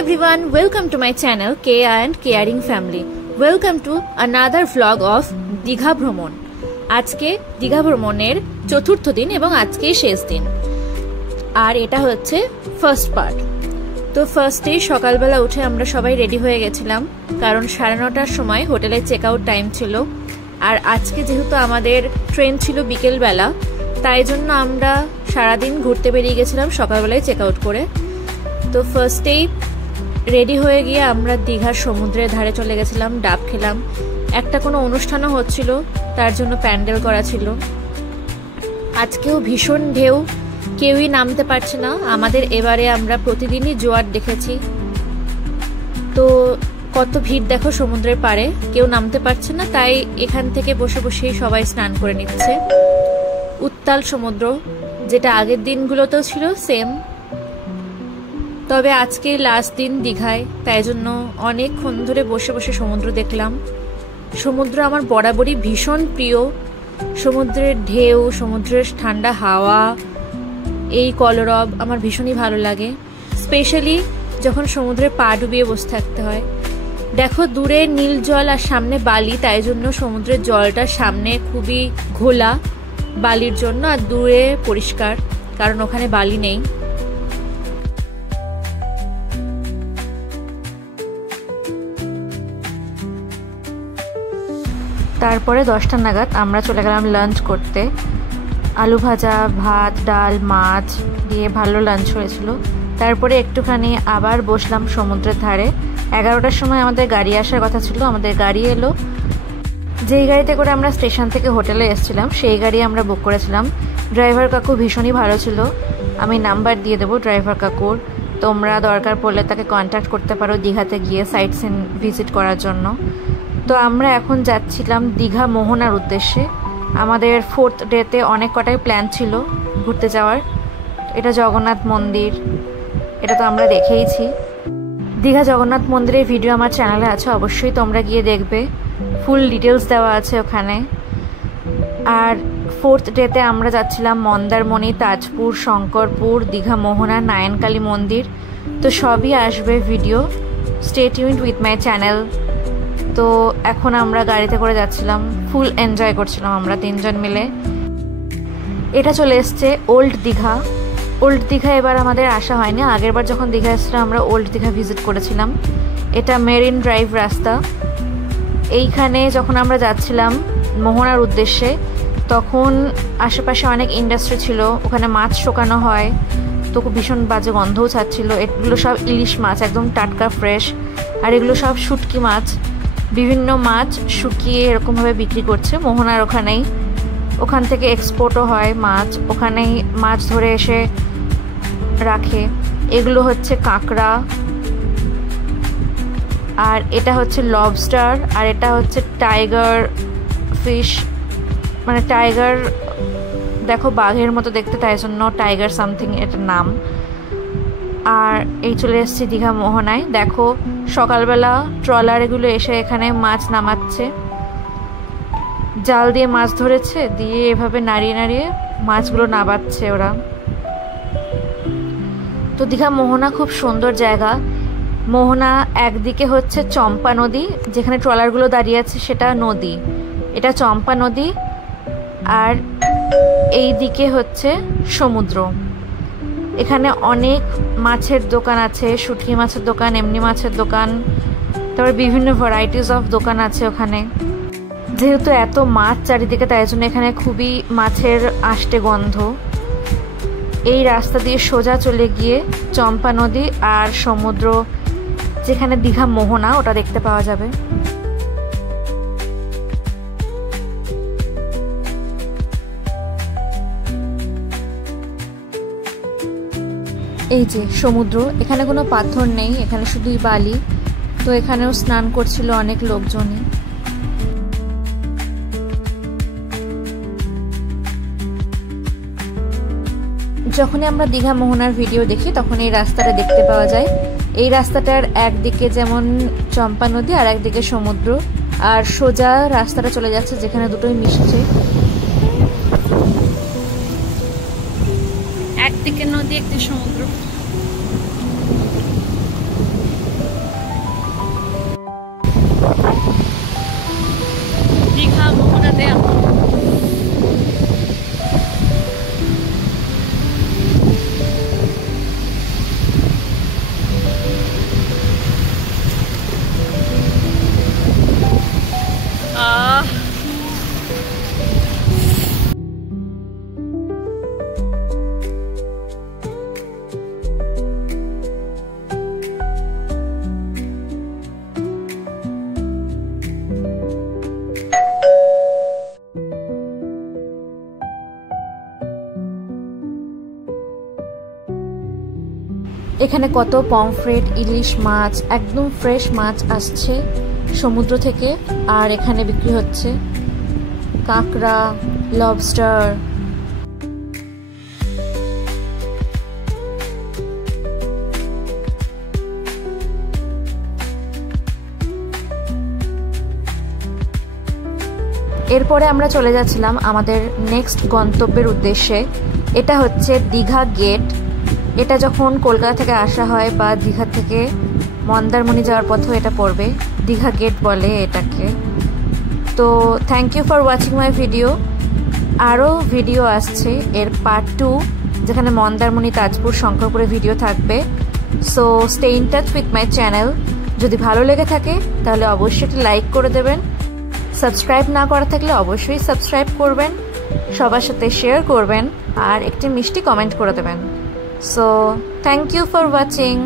everyone, welcome to my channel Kea and Caring Family. Welcome to another vlog of Digha ভ্রমণ। আজকে দীঘা ভ্রমণের চতুর্থ দিন এবং আজকেই শেষ দিন। আর এটা হচ্ছে ফার্স্ট পার্ট। তো ফার্স্টেই সকালবেলা উঠে আমরা সবাই রেডি হয়ে গেছিলাম, কারণ 9:30টার সময় হোটেলের চেক আউট টাইম ছিল। আর আজকে যেহেতু আমাদের ট্রেন ছিল বিকেলবেলা, তাই জন্য আমরা সারাদিন ঘুরতে বেরিয়ে গেছিলাম সকালবেলায় চেক আউট করে। তো ফার্স্টেই রেডি হয়ে গিয়ে আমরা দীঘার সমুদ্রের ধারে চলে গেছিলাম, ডাব খেলাম। একটা কোনো অনুষ্ঠানও হচ্ছিল, তার জন্য প্যান্ডেল করা ছিল। আজকেও ভীষণ ঢেউ, কেউই নামতে পারছে না আমাদের। এবারে আমরা প্রতিদিনই জোয়ার দেখেছি। তো কত ভিড় দেখো সমুদ্রের পাড়ে, কেউ নামতে পারছে না, তাই এখান থেকে বসে বসেই সবাই স্নান করে নিচ্ছে। উত্তাল সমুদ্র, যেটা আগের দিনগুলোতেও ছিল সেম। তবে আজকে লাস্ট দিন দীঘায়, তাই জন্য অনেকক্ষণ ধরে বসে বসে সমুদ্র দেখলাম। সমুদ্র আমার বরাবরই ভীষণ প্রিয়। সমুদ্রের ঢেউ, সমুদ্রের ঠান্ডা হাওয়া, এই কলরব আমার ভীষণই ভালো লাগে। স্পেশালি যখন সমুদ্রে পা ডুবিয়ে বসে থাকতে হয়। দেখো দূরে নীল জল আর সামনে বালি, তাই জন্য সমুদ্রের জলটা সামনে খুবই ঘোলা বালির জন্য, আর দূরে পরিষ্কার কারণ ওখানে বালি নেই। তারপরে 10টা নাগাদ আমরা চলে গেলাম লাঞ্চ করতে। আলু ভাজা, ভাত, ডাল, মাছ দিয়ে ভালো লাঞ্চ হয়েছিল। তারপরে একটুখানি আবার বসলাম সমুদ্রের ধারে। 11টার সময় আমাদের গাড়ি আসার কথা ছিল, আমাদের গাড়ি এলো। যেই গাড়িতে করে আমরা স্টেশন থেকে হোটেলে এসেছিলাম সেই গাড়ি আমরা বুক করেছিলাম। ড্রাইভার কাকু ভীষণই ভালো ছিল। আমি নাম্বার দিয়ে দেবো ড্রাইভার কাকুর, তোমরা দরকার পড়লে তাকে কন্ট্যাক্ট করতে পারো দীঘাতে গিয়ে সাইট সিন ভিজিট করার জন্য। তো আমরা এখন যাচ্ছিলাম দীঘা মোহনার উদ্দেশ্যে। আমাদের 4th ডেতে অনেক কটাই প্ল্যান ছিল ঘুরতে যাওয়ার। এটা জগন্নাথ মন্দির, এটা তো আমরা দেখেইছি। দীঘা জগন্নাথ মন্দিরের ভিডিও আমার চ্যানেলে আছে, অবশ্যই তোমরা গিয়ে দেখবে। ফুল ডিটেলস দেওয়া আছে ওখানে। আর 4th ডেতে আমরা যাচ্ছিলাম মন্দারমণি, তাজপুর, শঙ্করপুর, দীঘা মোহনা, নারায়ণকালী মন্দির। তো সবই আসবে video. Stay tuned with my channel. তো এখন আমরা গাড়িতে করে যাচ্ছিলাম, ফুল এনজয় করছিলাম আমরা 3 জন মিলে। এটা চলে এসছে ওল্ড দীঘা। ওল্ড দীঘা এবার আমাদের আসা হয়নি, আগেরবার যখন দীঘা এসেছিলাম আমরা ওল্ড দীঘা ভিজিট করেছিলাম। এটা মেরিন ড্রাইভ রাস্তা। এইখানে যখন আমরা যাচ্ছিলাম মোহনার উদ্দেশ্যে, তখন আশেপাশে অনেক ইন্ডাস্ট্রি ছিল, ওখানে মাছ শুকানো হয়। তো খুব ভীষণ বাজে গন্ধও ছাড়ছিল। এগুলো সব ইলিশ মাছ, একদম টাটকা ফ্রেশ। আর এগুলো সব শুটকি মাছ, বিভিন্ন মাছ শুকিয়ে এরকমভাবে বিক্রি করছে মোহনার ওখানেই। ওখান থেকে এক্সপোর্টও হয় মাছ, ওখানেই মাছ ধরে এসে রাখে। এগুলো হচ্ছে কাঁকড়া, আর এটা হচ্ছে লবস্টার, আর এটা হচ্ছে টাইগার ফিশ। মানে টাইগার দেখো বাঘের মতো দেখতে, তাই জন্য টাইগার সামথিং এটার নাম। আর এই চলে এসেছি দীঘা মোহনায়। দেখো সকালবেলা ট্রলার এগুলো এসে এখানে মাছ নামাচ্ছে, জাল দিয়ে মাছ ধরেছে, দিয়ে এভাবে নাড়িয়ে নাড়িয়ে মাছগুলো নামাচ্ছে ওরা। তো দীঘা মোহনা খুব সুন্দর জায়গা। মোহনা একদিকে হচ্ছে চম্পা নদী, যেখানে ট্রলারগুলো দাঁড়িয়ে আছে সেটা নদী, এটা চম্পা নদী। আর এই দিকে হচ্ছে সমুদ্র। এখানে অনেক মাছের দোকান আছে, শুটকি মাছের দোকান, এমনি মাছের দোকান, তারপর বিভিন্ন ভ্যারাইটিস অফ দোকান আছে ওখানে। যেহেতু এত মাছ চারিদিকে, তাই জন্য এখানে খুবই মাছের আষ্টে গন্ধ। এই রাস্তা দিয়ে সোজা চলে গিয়ে চম্পা নদী আর সমুদ্র, যেখানে দীঘা মোহনা, ওটা দেখতে পাওয়া যাবে। এই যে সমুদ্র, এখানে কোনো পাথর নেই, এখানে শুধুই বালি। তো এখানেও স্নান করছিল অনেক লোকজনই। যখনই আমরা দীঘা মোহনার ভিডিও দেখি তখন এই রাস্তাটা দেখতে পাওয়া যায়। এই রাস্তাটার একদিকে যেমন চম্পা নদী আর একদিকে সমুদ্র, আর সোজা রাস্তাটা চলে যাচ্ছে যেখানে দুটোই মিশছে। একদিকে নদী, একদিকে সমুদ্র। দীঘাতে। এখানে কত পমফ্রেট, ইলিশ মাছ, একদম ফ্রেশ মাছ আসছে সমুদ্র থেকে, আর এখানে বিক্রি হচ্ছে কাঁকড়া, লবস্টার। এরপরে আমরা চলে যাচ্ছিলাম আমাদের নেক্সট গন্তব্যের উদ্দেশ্যে। এটা হচ্ছে দীঘা গেট। এটা যখন কলকাতা থেকে আসা হয় বা দীঘা থেকে মন্দারমণি যাওয়ার পথেও এটা পড়বে, দীঘা গেট বলে এটাকে। তো thank you for watching my video. আরও ভিডিও আসছে, এর পার্ট 2, যেখানে মন্দারমণি, তাজপুর, শঙ্করপুরে ভিডিও থাকবে। So stay in touch with my channel. যদি ভালো লেগে থাকে তাহলে অবশ্যই একটি লাইক করে দেবেন। সাবস্ক্রাইব না করা থাকলে অবশ্যই সাবস্ক্রাইব করবেন, সবার সাথে শেয়ার করবেন, আর একটি মিষ্টি কমেন্ট করে দেবেন। So, thank you for watching.